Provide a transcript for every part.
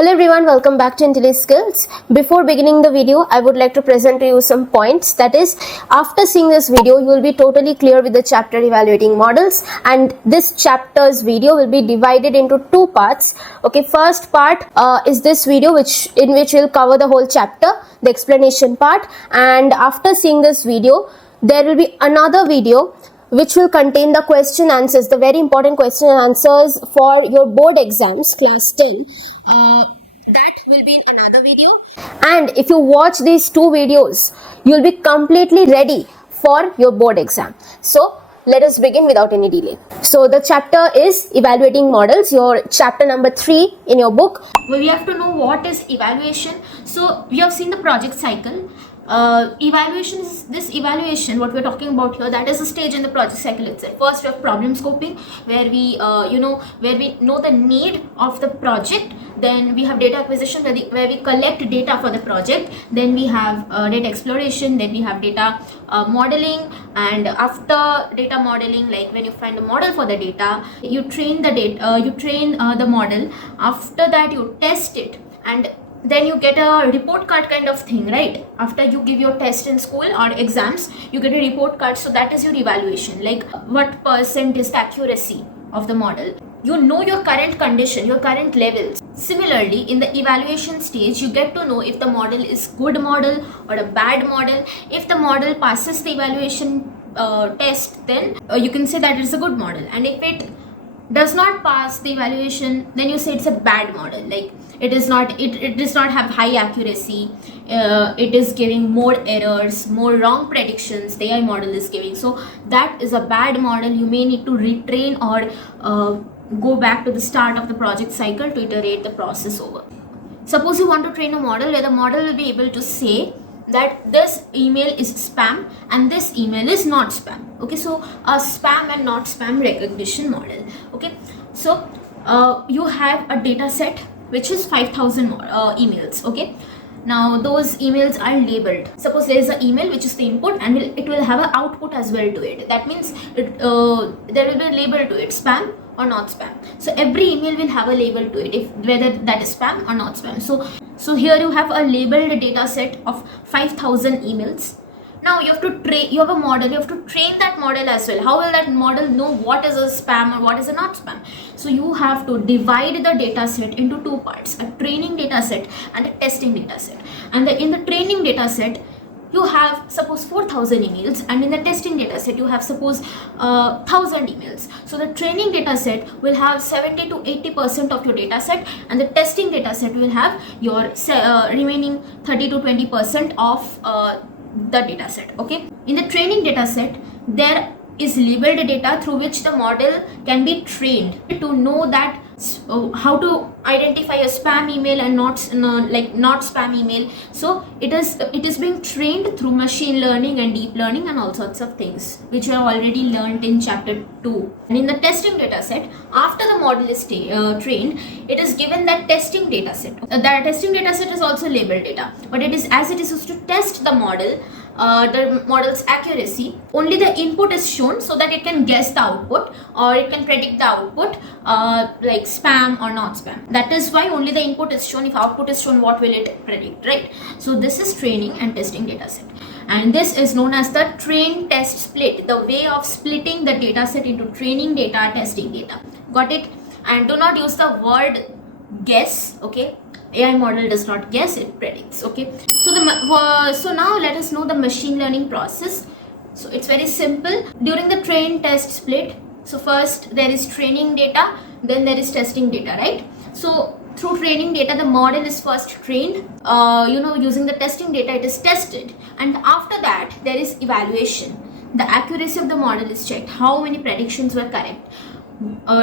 Hello everyone, welcome back to IntelliSkills. Before beginning the video, I would like to present to you some points. That is, after seeing this video, you will be totally clear with the chapter evaluating models, and this chapter's video will be divided into two parts. Okay, first part is this video in which we'll cover the whole chapter, the explanation part, and after seeing this video, there will be another video which will contain the question answers, the very important question and answers for your board exams, class 10. That will be in another video. And if you watch these two videos, you'll be completely ready for your board exam. So let us begin without any delay. So the chapter is evaluating models, your chapter number 3 in your book. We have to know what is evaluation. So we have seen the project cycle. Evaluation is this evaluation, what we're talking about here, that is a stage in the project cycle itself. First we have problem scoping, where we where we know the need of the project. Then we have data acquisition, where we collect data for the project. Then we have data exploration. Then we have data modeling. And after data modeling, like when you find a model for the data, you train the data, the model. After that you test it, and then you get a report card kind of thing, right? After you give your test in school or exams, you get a report card. So that is your evaluation, like what percent is the accuracy of the model. You know your current condition, your current levels. Similarly, in the evaluation stage, you get to know if the model is good model or a bad model. If the model passes the evaluation test, then you can say that it's a good model. And if it does not pass the evaluation, then you say it's a bad model, like it does not have high accuracy, it is giving more errors, more wrong predictions the AI model is giving. So that is a bad model. You may need to retrain or go back to the start of the project cycle to iterate the process over. Suppose you want to train a model where the model will be able to say that this email is spam and this email is not spam. Okay, so a spam and not spam recognition model. Okay, so you have a data set which is 5,000 emails. Okay, now those emails are labeled. Suppose there is an email which is the input, and it will have an output as well to it. That means there will be a label to it, spam or not spam. So every email will have a label to it, if whether that is spam or not spam. So here you have a labeled data set of 5,000 emails. Now you have to train, you have a model, you have to train that model as well. How will that model know what is a spam or what is a not spam? So you have to divide the data set into two parts, a training data set and a testing data set. And in the training data set, you have suppose 4,000 emails, and in the testing data set you have suppose 1,000 emails. So the training data set will have 70 to 80% of your data set, and the testing data set will have your remaining 30 to 20% of the data set. Okay, in the training data set there is labeled data through which the model can be trained to know that how to identify a spam email and not spam email. So it is being trained through machine learning and deep learning and all sorts of things which you have already learned in chapter 2. And in the testing data set, after the model is trained, it is given that testing data set. That testing data set is also labeled data, but it is used to test the model's accuracy. Only the input is shown so that it can guess the output, or it can predict the output like spam or not spam. That is why only the input is shown. If output is shown, what will it predict, right? So this is training and testing data set, and this is known as the train test split, the way of splitting the data set into training data, testing data. Got it? And do not use the word guess. Okay, AI model does not guess, it predicts. Okay, so now let us know the machine learning process. So it's very simple. During the train test split, so first there is training data, then there is testing data, right? So through training data, the model is first trained, using the testing data it is tested, and after that there is evaluation. The accuracy of the model is checked, how many predictions were correct,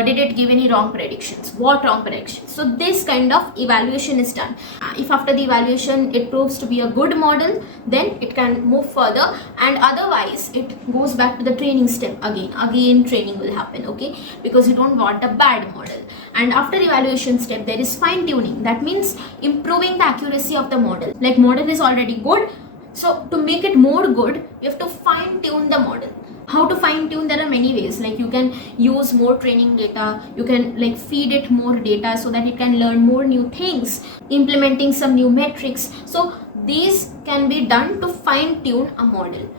did it give any wrong predictions, what wrong predictions. So this kind of evaluation is done. If after the evaluation it proves to be a good model, then it can move further, and otherwise it goes back to the training step again training will happen. Okay, because you don't want a bad model. And after evaluation step there is fine tuning. That means improving the accuracy of the model. Like model is already good, so to make it more good you have to fine tune the model. How to fine tune? There are many ways. Like you can use more training data, you can like feed it more data so that it can learn more new things, implementing some new metrics. So these can be done to fine tune a model.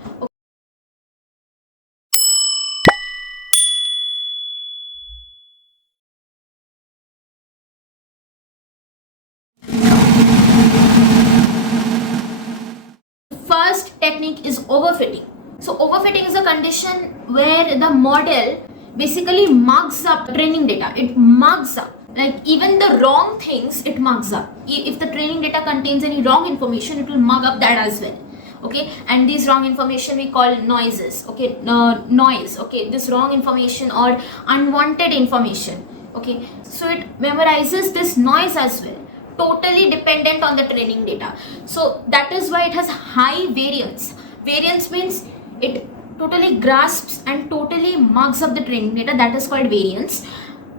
First technique is overfitting. So overfitting is a condition where the model basically mugs up training data. It mugs up, like even the wrong things it mugs up. If the training data contains any wrong information, it will mug up that as well. Okay, and these wrong information we call noises. Okay, noise. Okay, this wrong information or unwanted information. Okay, so it memorizes this noise as well, totally dependent on the training data. So that is why it has high variance. Variance means it totally grasps and totally mugs up the training data. That is called variance.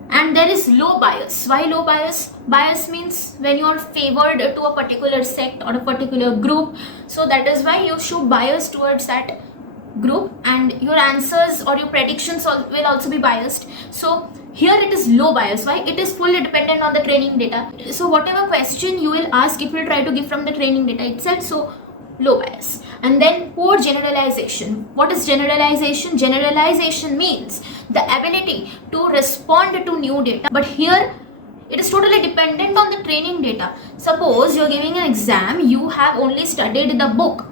And there is low bias. Why low bias? Bias means when you are favored to a particular sect or a particular group. So that is why you show bias towards that group, and your answers or your predictions will also be biased. So here it is low bias. Why? It is fully dependent on the training data. So whatever question you will ask, it will try to give from the training data itself. So low bias. And then poor generalization. What is generalization? Generalization means the ability to respond to new data, but here it is totally dependent on the training data. Suppose you are giving an exam, you have only studied the book.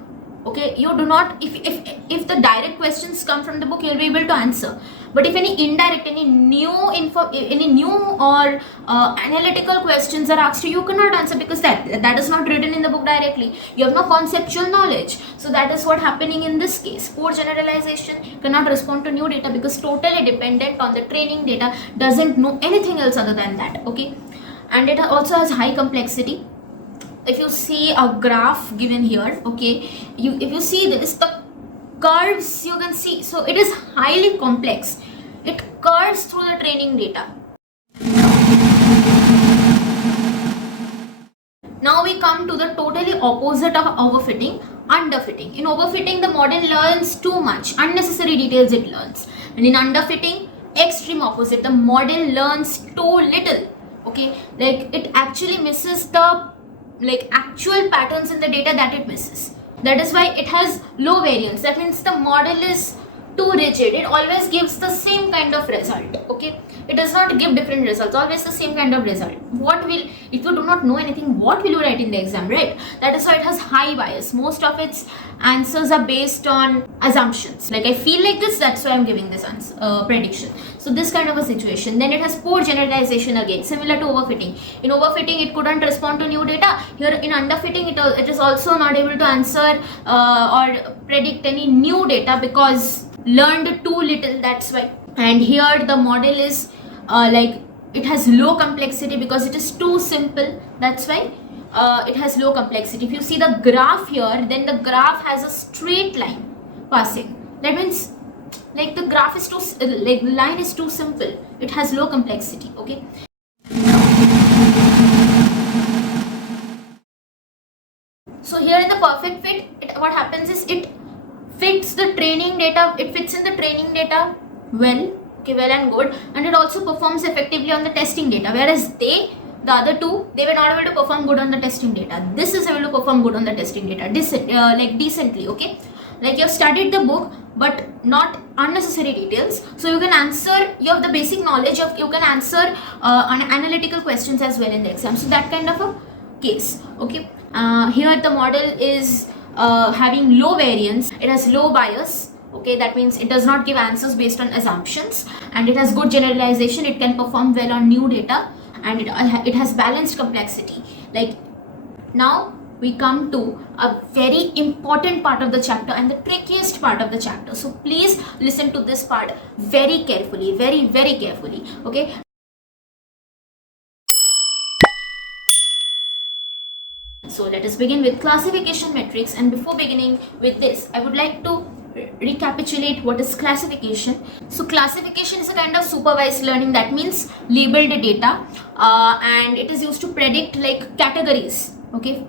Okay, you do not, if the direct questions come from the book, you will be able to answer. But if any indirect, any new or analytical questions are asked, you cannot answer, because that is not written in the book directly. You have no conceptual knowledge. So that is what happening in this case. Poor generalization, cannot respond to new data because totally dependent on the training data, doesn't know anything else other than that. Okay, and it also has high complexity. If you see a graph given here, okay, if you see this, the curves you can see, so it is highly complex. It curves through the training data. Now we come to the totally opposite of overfitting, underfitting. In overfitting, the model learns too much, unnecessary details it learns. And in underfitting, extreme opposite, the model learns too little. Okay, like it actually misses the actual patterns in the data that it misses. That is why it has low variance. That means the model is too rigid. It always gives the same kind of result. Okay, it does not give different results, always the same kind of result. If you do not know anything, what will you write in the exam, right? That is why it has high bias. Most of its answers are based on assumptions, like I feel like this, that's why I'm giving this answer, prediction. So this kind of a situation. Then it has poor generalization, again similar to overfitting. In overfitting, it couldn't respond to new data. Here in underfitting, it is also not able to answer or predict any new data because learned too little, that's why. And here the model is it has low complexity because it is too simple, that's why it has low complexity. If you see the graph here, then the graph has a straight line passing. That means like the graph is too, the line is too simple. It has low complexity. Okay. So here in the perfect fit, what happens is it fits the training data. It fits in the training data well. Okay, well and good, and it also performs effectively on the testing data. Whereas the other two, they were not able to perform good on the testing data. This is able to perform good on the testing data, decently. Okay, like you have studied the book but not unnecessary details, so you can answer, you have the basic knowledge of, you can answer analytical questions as well in the exam. So that kind of a case. Okay, here the model is having low variance, it has low bias. Okay, that means it does not give answers based on assumptions, and it has good generalization. It can perform well on new data, and it has balanced complexity. Like now we come to a very important part of the chapter and the trickiest part of the chapter. So please listen to this part very carefully, very, very carefully. Okay. So let us begin with classification metrics, and before beginning with this, I would like to recapitulate what is classification. So classification is a kind of supervised learning, that means labeled data, and it is used to predict like categories. Okay,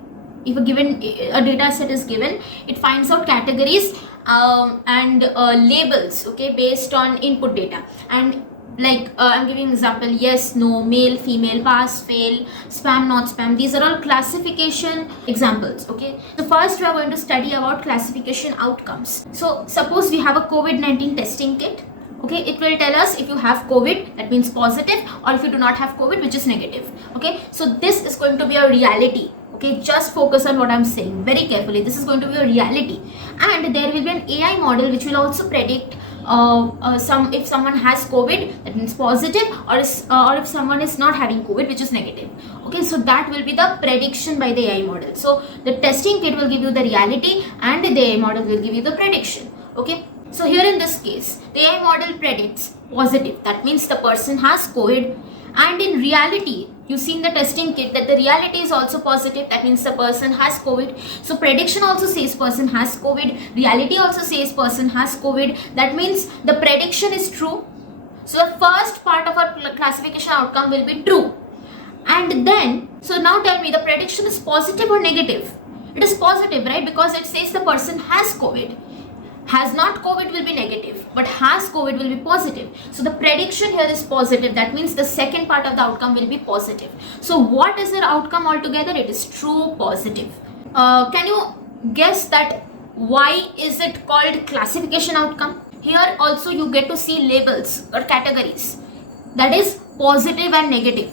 if a data set is given, it finds out categories and labels, okay, based on input data. And like I'm giving example, yes, no, male, female, pass, fail, spam, not spam. These are all classification examples, okay. So first we are going to study about classification outcomes. So suppose we have a COVID-19 testing kit, okay. It will tell us if you have COVID, that means positive, or if you do not have COVID, which is negative, okay. So this is going to be a reality, okay. Just focus on what I'm saying very carefully. This is going to be a reality, and there will be an AI model which will also predict if someone has COVID, that means positive, or if someone is not having COVID, which is negative, okay. So that will be the prediction by the AI model. So the testing kit will give you the reality and the AI model will give you the prediction, okay. So here in this case, the AI model predicts positive, that means the person has COVID, and in reality, you see in the testing kit that the reality is also positive, that means the person has COVID. So prediction also says person has COVID, reality also says person has COVID, that means the prediction is true. So the first part of our classification outcome will be true. And then, so now tell me, the prediction is positive or negative? It is positive, right? Because it says the person has COVID. Has not COVID will be negative, but has COVID will be positive. So the prediction here is positive. That means the second part of the outcome will be positive. So what is the outcome altogether? It is true positive. Can you guess that why is it called classification outcome? Here also you get to see labels or categories. That is positive and negative.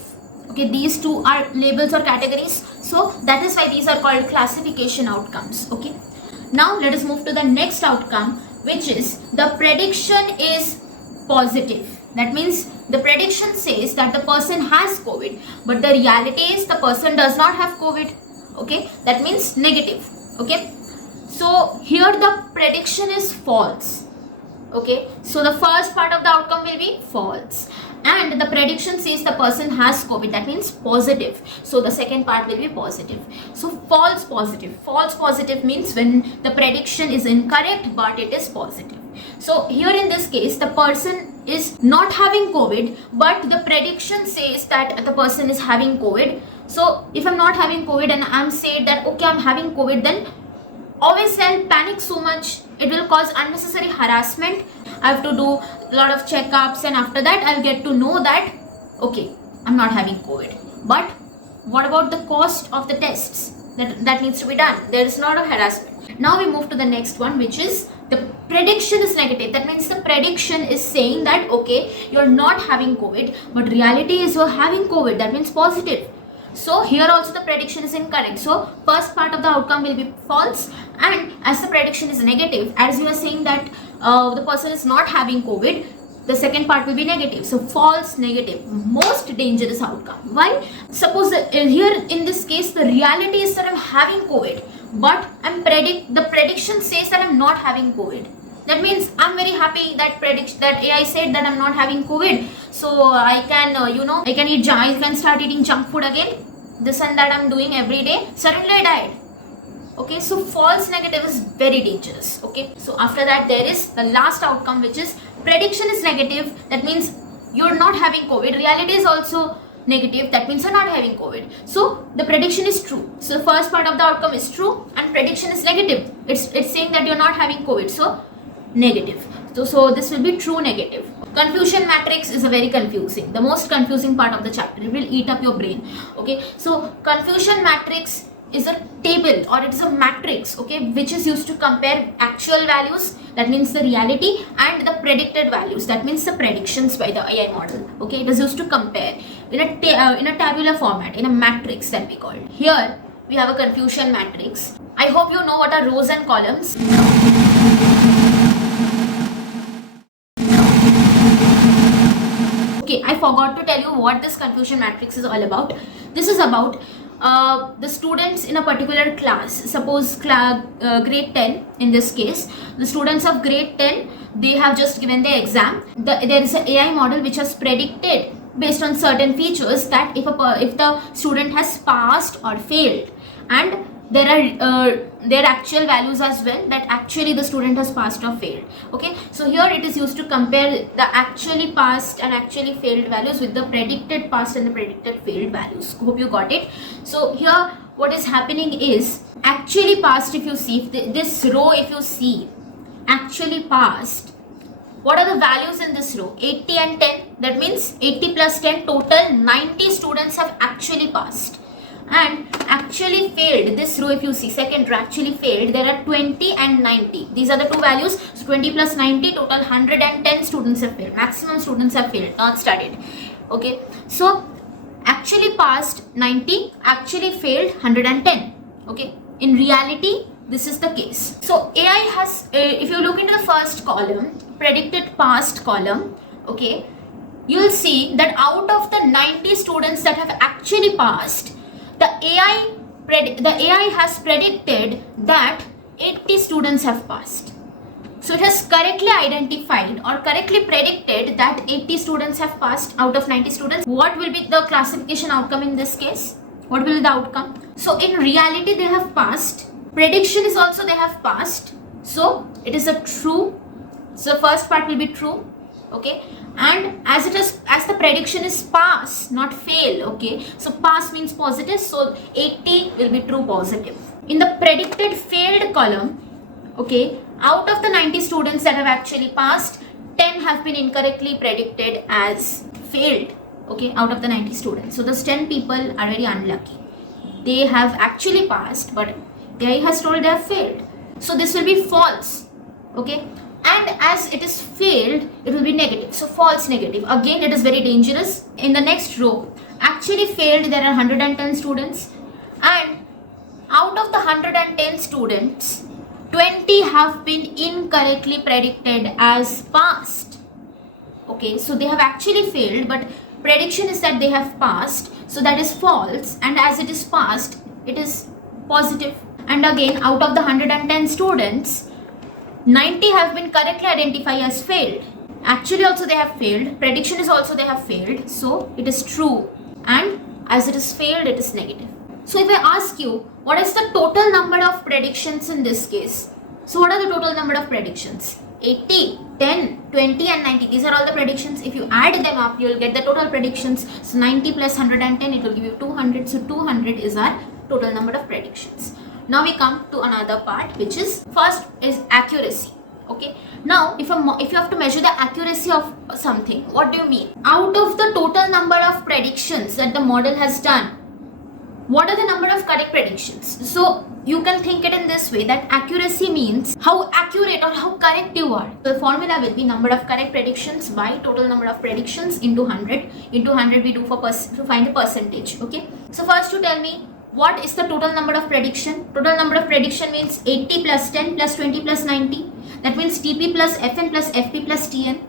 Okay, these two are labels or categories. So that is why these are called classification outcomes. Okay. Now let us move to the next outcome, which is the prediction is positive. That means the prediction says that the person has COVID, but the reality is the person does not have COVID. Okay, that means negative. Okay, so here the prediction is false. Okay, so the first part of the outcome will be false, and the prediction says the person has COVID, that means positive. So the second part will be positive. So false positive. False positive means when the prediction is incorrect but it is positive. So here in this case, the person is not having COVID, but the prediction says that the person is having COVID. So if I'm not having COVID and I'm saying that okay, I'm having COVID, then obviously I'll panic so much. It will cause unnecessary harassment. I have to do a lot of checkups, and after that I'll get to know that okay, I'm not having COVID. But what about the cost of the tests that needs to be done? There is a lot of harassment. Now we move to the next one, which is the prediction is negative. That means the prediction is saying that okay, you're not having COVID, but reality is you're having COVID. That means positive. So here also the prediction is incorrect. So first part of the outcome will be false, and as the prediction is negative, as you are saying that the person is not having COVID, the second part will be negative. So false, negative, most dangerous outcome. Why? Suppose here in this case the reality is that I'm having COVID, but the prediction says that I'm not having COVID. That means I'm very happy that AI said that I'm not having COVID, so I can I can start eating junk food again. This and that I'm doing every day. Suddenly I died. Okay, so false negative is very dangerous. Okay, so after that there is the last outcome, which is prediction is negative. That means you're not having COVID. Reality is also negative. That means you're not having COVID. So the prediction is true. So the first part of the outcome is true, and prediction is negative. It's saying that you're not having COVID. So negative. So this will be true negative. Confusion matrix is a very confusing, the most confusing part of the chapter. It will eat up your brain. Okay, so confusion matrix is a table, or it is a matrix, okay, which is used to compare actual values, that means the reality, and the predicted values, that means the predictions by the AI model. Okay, it is used to compare in a tabular format, in a matrix that we call it. Here we have a confusion matrix. I hope you know what are rows and columns. Okay, I forgot to tell you what this confusion matrix is all about. This is about the students in a particular class. Suppose grade 10 in this case. The students of grade 10, they have just given the exam. There is an AI model which has predicted based on certain features that if the student has passed or failed, and there are their actual values as well, that actually the student has passed or failed. Okay, so here it is used to compare the actually passed and actually failed values with the predicted passed and the predicted failed values. Hope you got it. So here what is happening is actually passed. If you see this row, if you see actually passed, what are the values in this row? 80 and 10. That means 80 plus 10, total 90 students have actually passed. And actually failed, this row if you see, second row actually failed, there are 20 and 90. These are the two values. So 20 plus 90, total 110 students have failed. Maximum students have failed, not studied. Okay, so actually passed 90, actually failed 110. Okay, in reality this is the case. So AI has, if you look into the first column, predicted passed column, okay, you will see that out of the 90 students that have actually passed, the AI has predicted that 80 students have passed. So it has correctly identified or correctly predicted that 80 students have passed out of 90 students. What will be the classification outcome in this case? What will be the outcome? So in reality they have passed. Prediction is also they have passed. So it is a true. So the first part will be true. Okay, and as the prediction is pass, not fail. Okay, so pass means positive, so 80 will be true positive. In the predicted failed column, okay, out of the 90 students that have actually passed, 10 have been incorrectly predicted as failed. Okay, out of the 90 students, so those 10 people are very unlucky. They have actually passed, but AI has told they have failed, so this will be false. Okay, and as it is failed, it will be negative, so false negative. Again, it is very dangerous. In the next row, actually failed, there are 110 students, and out of the 110 students, 20 have been incorrectly predicted as passed. Okay, so they have actually failed, but prediction is that they have passed, so that is false, and as it is passed, it is positive. And again, out of the 110 students, 90 have been correctly identified as failed. Actually also they have failed. Prediction is also they have failed. So it is true. And as it is failed, it is negative. So if I ask you, what is the total number of predictions in this case? So what are the total number of predictions? 80, 10, 20 and 90. These are all the predictions. If you add them up, you will get the total predictions. So 90 plus 110, it will give you 200. So 200 is our total number of predictions. Now we come to another part, which is first is accuracy. Okay, now if you have to measure the accuracy of something, what do you mean? Out of the total number of predictions that the model has done, what are the number of correct predictions? So you can think it in this way, that accuracy means how accurate or how correct you are. The formula will be number of correct predictions by total number of predictions into 100. Into 100 we do to find the percentage. Okay, so first you tell me, what is the total number of prediction? Total number of prediction means 80 plus 10 plus 20 plus 90. That means TP plus FN plus FP plus TN.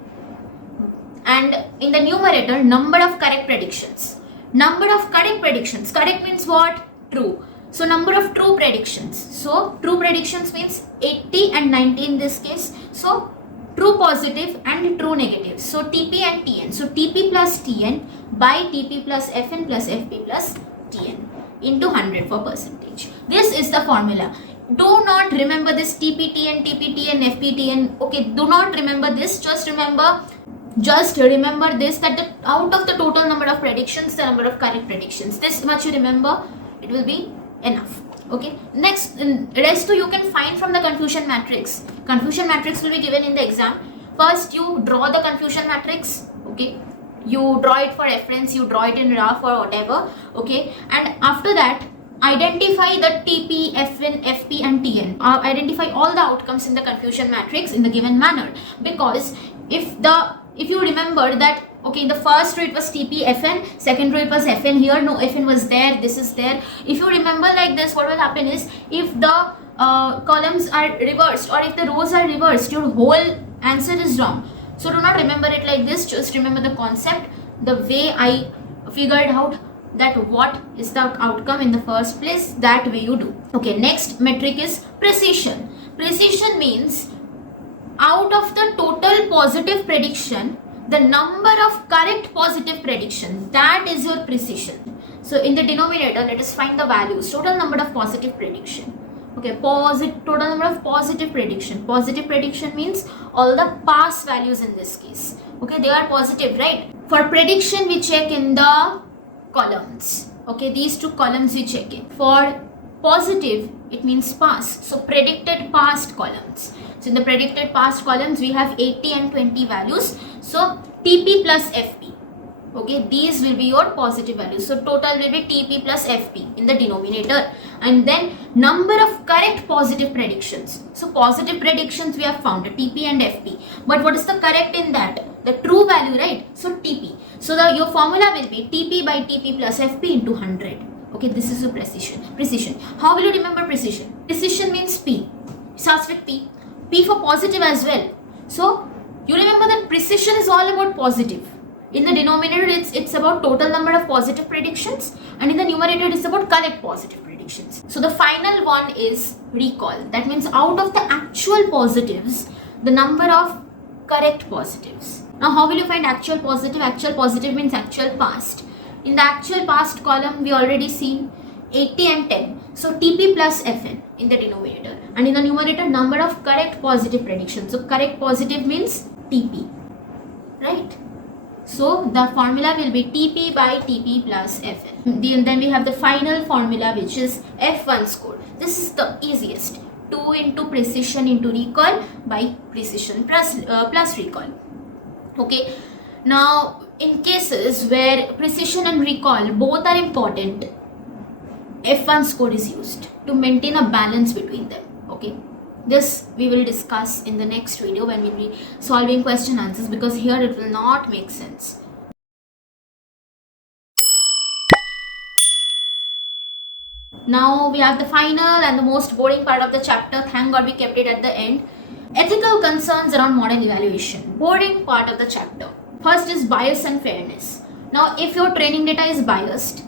And in the numerator, number of correct predictions. Number of correct predictions. Correct means what? True. So number of true predictions. So true predictions means 80 and 90 in this case. So true positive and true negative. So TP and TN. So TP plus TN by TP plus FN plus FP plus TN. Into 100 for percentage. This is the formula. Do not remember this TPTN, TPTN, FPTN. Okay, do not remember this. Just remember this, that out of the total number of predictions, the number of correct predictions. This much you remember, it will be enough. Okay. Next, rest you can find from the confusion matrix. Confusion matrix will be given in the exam. First, you draw the confusion matrix. Okay. You draw it for reference, you draw it in rough or whatever, okay, and after that identify the TP, FN, FP and TN. Identify all the outcomes in the confusion matrix in the given manner, because if you remember that, okay, in the first row it was TP, FN, second row it was FN, here no FN was there, this is there. If you remember like this, what will happen is, if the columns are reversed or if the rows are reversed, your whole answer is wrong. So do not remember it like this, just remember the concept, the way I figured out that what is the outcome in the first place, that way you do. Okay, next metric is precision. Precision means out of the total positive prediction, the number of correct positive prediction, that is your precision. So in the denominator, let us find the values, total number of positive prediction. Okay, total number of positive prediction. Positive prediction means all the past values in this case. Okay, they are positive, right? For prediction, we check in the columns. Okay, these two columns we check in. For positive, it means past. So predicted past columns. So in the predicted past columns, we have 80 and 20 values. So TP plus FP. Okay, these will be your positive values. So total will be TP plus FP in the denominator. And then number of correct positive predictions. So positive predictions we have found, TP and FP. But what is the correct in that? The true value, right? So TP. So your formula will be TP by TP plus FP into 100. Okay, this is your precision. How will you remember precision? Precision means P. Starts with P. P for positive as well. So you remember that precision is all about positive. In the denominator, it's about total number of positive predictions, and in the numerator, it's about correct positive predictions. So the final one is recall. That means out of the actual positives, the number of correct positives. Now, how will you find actual positive? Actual positive means actual past. In the actual past column, we already seen 80 and 10. So TP plus FN in the denominator, and in the numerator, number of correct positive predictions. So correct positive means TP, right? So the formula will be TP by TP plus Fn. Then we have the final formula, which is F1 score. This is the easiest. 2 into precision into recall by precision plus recall. Okay. Now in cases where precision and recall both are important, F1 score is used to maintain a balance between them. Okay. This we will discuss in the next video when we will be solving question answers, because here it will not make sense. Now we have the final and the most boring part of the chapter. Thank God we kept it at the end. Ethical concerns around model evaluation. Boring part of the chapter. First is bias and fairness. Now if your training data is biased,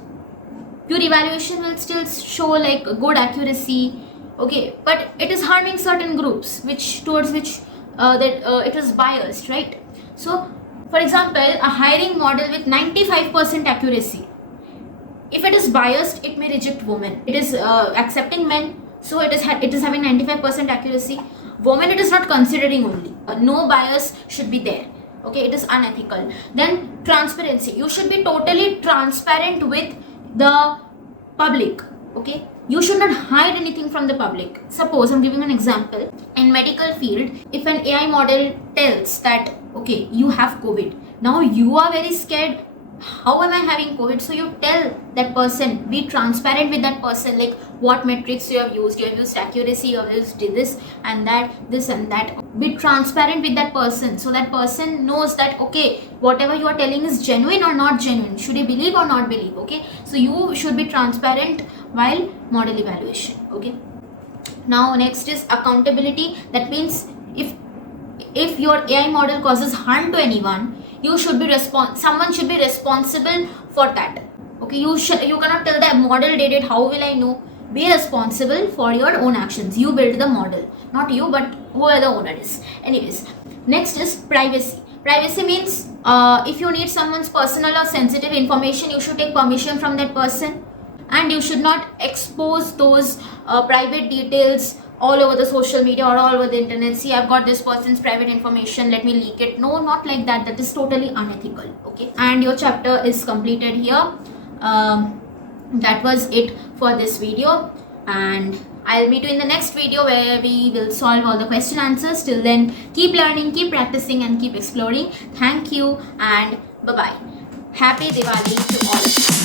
your evaluation will still show like good accuracy. Okay, but it is harming certain groups towards which it is biased, right? So, for example, a hiring model with 95% accuracy, if it is biased, it may reject women. It is accepting men, so it is having 95% accuracy. Women, it is not considering only. No bias should be there. Okay, it is unethical. Then transparency. You should be totally transparent with the public. Okay. You should not hide anything from the public. Suppose I'm giving an example. In medical field, if an AI model tells that, okay, you have COVID. Now you are very scared. How am I having COVID? So you tell that person, be transparent with that person, like what metrics you have used. You have used accuracy, you have used this and that, this and that. Be transparent with that person, so that person knows that, okay, whatever you are telling is genuine or not genuine. Should he believe or not believe? Okay. So you should be transparent while model evaluation. Okay. Now next is accountability. That means if your AI model causes harm to anyone, someone should be responsible for that. Okay, you cannot tell the model did it. How will I know? Be responsible for your own actions. You build the model, not you, but whoever the owner is. Anyways, next is privacy. Privacy means if you need someone's personal or sensitive information, you should take permission from that person, and you should not expose those private details all over the social media or all over the internet. See, I've got this person's private information, let me leak it. No, not like that. That is totally unethical. Okay, and your chapter is completed here. That was it for this video, and I'll meet you in the next video where we will solve all the question answers. Till then, keep learning, keep practicing, and keep exploring. Thank you, and bye bye. Happy Diwali to all of you.